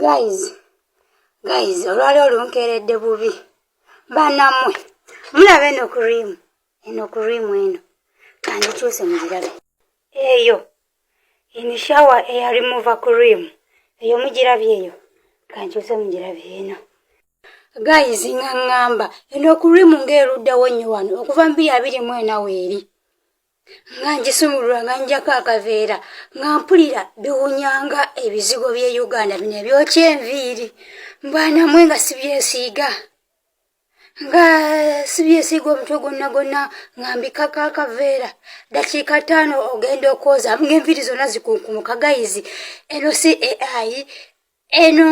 Guys, olwali olunkeeredde bubi. Bannamwe, mulaba eno cream. Eno cream eno. Kandikyuse mugirabe. Eyo. In shower air remover cream. Eyo mugirabye eyo. Kandikyuse mugirabe eno. Guys, ngamba eno cream ng'eruddawo nnyo wano okuva mu 2024 weeri. Nga ngisumulula nga njako akaveera nga mpulira biwunyanga ebizigo by'e Uganda bino ebyokya enviiri. Mbwanamwe nga sibyesiiga omutwe gwonna nga mbikako akaveera dakiika 5 ogenda okwoza ng'enviiri zonna zikunkumuka. Guys, eno si AI, eno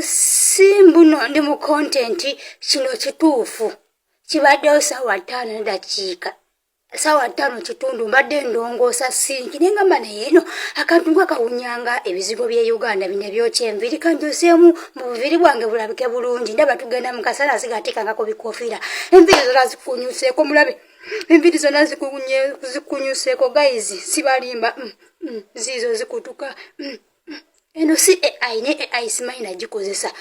si mbuno ndi mu content, kino kituufu. Kibaddewo ssaawa 5 dakiika. Sawa 5 kitundu mbadde ndongoosa sinki naye ngamba naye eno akantu ng'akawunyanga ebizigo by'e Uganda bino ebyokya enviiri kanjoseemu mu buviri bwange bulabike bulungi. Ndaba tugenda mu kasana zigateekangako bikoofiira. Enviiri zonna zikunyuseeko mulabe. Enviiri zonna zikunyuseeko. Guys, sibalimba. Ziizo zikutuka. Eno si AI ne AI simanyi nagikozesa.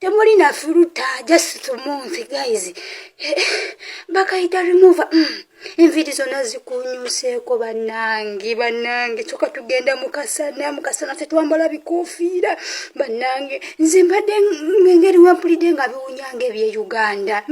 Temulina filter, just to month, guys. Bakayita remover. Enviiri zonna zikunyuseeko bannange. Kyokka tugenda mu kasana tetwambala bikoofiira. Bannange, nze mbadde ngeri wampulidde nga biwunyanga eby'e Uganda.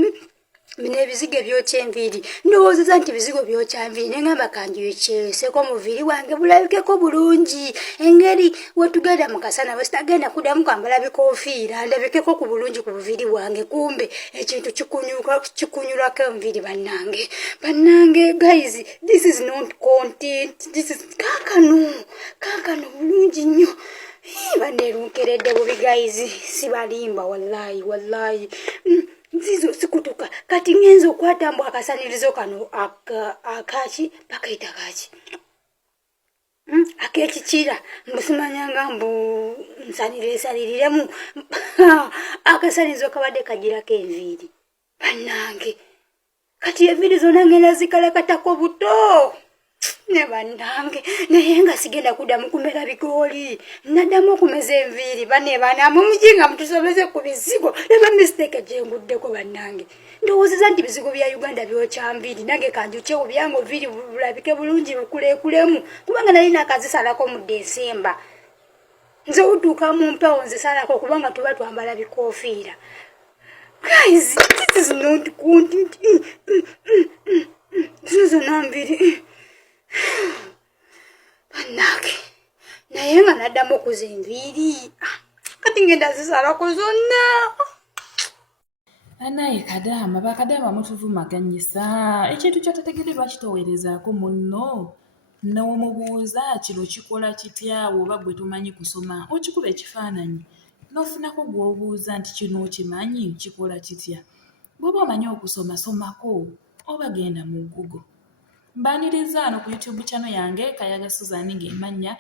Bino ebizigo ebyokya enviiri. Ndowoozeza nti bizigo byokya nviiri naye ngamba kandyekyeseeko muviri wange bulabikeko bulungi. Engeri wetugenda mu kasana bwe sitagenda kuddamu kwambala bikoofiira ndabikeko ku bulungi ku buviri bwange. Kumbe ekintu kikunyulako enviiri bannange. Guys, this is not content. This is kankano bulungi nnyo. Banneerunkeredde bubi guys, sibalimba wallahi. Zizo sikutuka kati ngenzo okwata mbu akasanirizo kano akaki bakayita kaki akekikira mbusimanyanga mbu nsaniresaliremu akasanirizo kabadde kagirako enviiri bannange. Kati enviiri zonna ngenda zikalakatako buto ne bannange naye nga sigenda kuddamu kumera bigooli naddamu okumeza enviiri bana mumujinga mutusomeze ku bizigo eba mistake gyenguddeko bannange. Ndowoozeza nti bizigo bya Uganda byokya nviiri nange kanjukyewo byange viiri bulabike bulungi bukulekulemu kubanga nali nakazisalako mu Desemba. Nze utuuka mu mpewo nzisalako kubanga tuba twambala bikoofiira. Guys, this is not content. Zizo nambiri bannange naye nga naddamu okuza enviiri kati ngenda zisalako zonna. Anaye Kadaama bakadaama mutuvumaganyisa ekintu kyotategedde lwakitoweerezaako munno n'omubuuza kino kikola kitya oba gwe tomanyi kusoma okikuba ekifaananyi n'ofunako gw'obuuza nti kino okimanyi kikola kitya. Bw'oba omanyi okusoma somako oba genda mu Google. Mbaniriza ano ku YouTube channel yange Kayaga Suzanne ng'emanya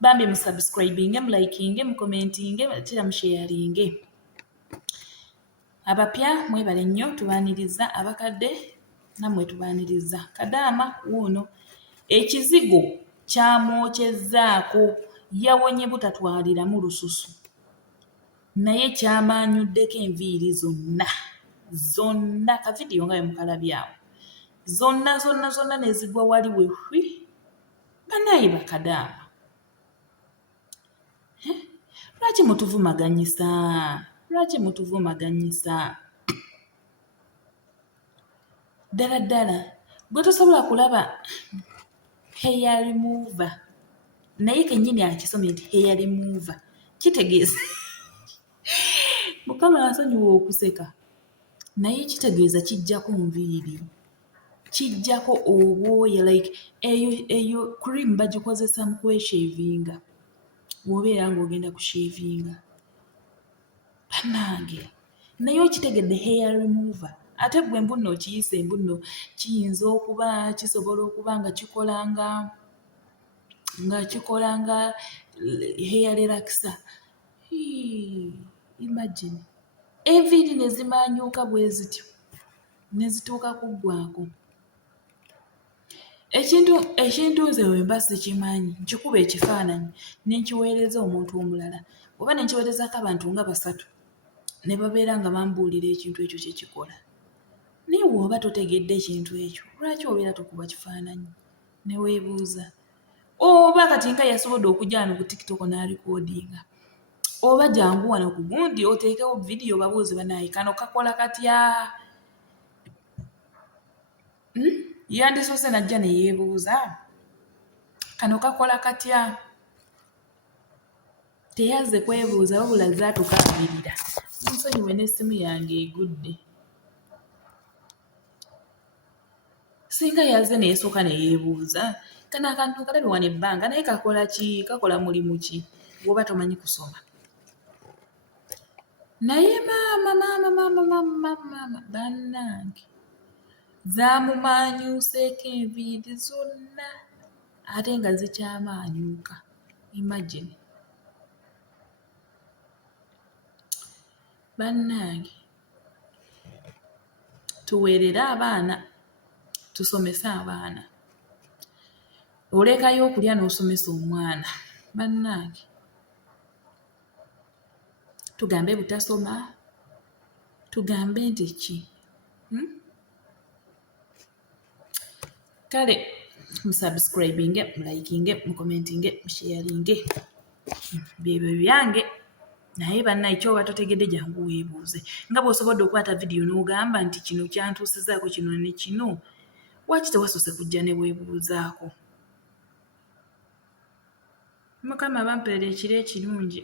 bambi musubscribinge mulikinge mukomentinge tira musharinge. Abapya mwebale nnyo tubaaniriza abakadde namwe tubaaniriza. Kadaama wuuno ekizigo kyamwokyezzaako yawonye butatwaliramu lususu naye kyamaanyuddeko enviiri zonna kavidiyo nga mukalabyawo zonna nezigwa wali wehwi banayi bakadaama. Lwaki mutuvumaganyisa? Ddala gwe tosobola kulaba hair remover naye kennyini akisomye nti hair remover kitegeeza Mukama asonyiwa okuseka naye kitegeeza kijjako nviiri kijjako obwoya like eyo cream bagikozesa mu kweshavinga wobeera ng'ogenda kushavinga bannange naye okitegedde hair remover ate gwe mbunno okiyisa embunno kiyinza okuba kisobola okuba nga kikolanga hair relaxer. Imagine enviiri ne zimaanyuuka bwe zityo ne zituuka kuggwaako. ekintu nze wemba sikimanyi nkikuba ekifaananyi nenkiweereza omuntu omulala oba nenkiweerezaako abantu nga 3 ne babeera nga bambuulira ekintu ekyo kyekikola. Naye bw'oba totegedde ekintu ekyo lwaki obeera tokuba kifaananyi ne weebuuza? Oba kati nga yasobodde okujja wano ku TikTok n'alikoodinga, oba jangu wano ku gundi oteekewo vidiyo babuuze banaaye kano kakola katya? Yandisoose najja ne yeebuuza kano kakola katya? Teyazze kwebuuza wabula azze atukaabirira. Nsonyiwe n'essimu yange egudde. Singa yazze neesooka ne yeebuuza kano akantu kalabe wano ebbanga naye kakola ki? Kakola mulimu ki bw'oba tomanyi kusoma? Naye maama bannange zaamumanyuuseeko enviiri zonna ate nga zikyamanyuuka. Imagine. Bannange tuweerere abaana, tusomese abaana. Olekayo okulya n'osomesa omwana. Bannange tugambe butasoma, tugambe nti ki? Kale musubscribinge, mulayikinge, mukomentinge, musharinge. Byebyo byange. Naye bannaye kyoba totegedde jangu weebuuze. Nga bw'osobodde okwata vidiyo n'ogamba nti kino kyantuusizaako kino ne kino, lwaki tewasoose kujja ne weebuuzaako? Mukama bampeere ekiro ekirungi.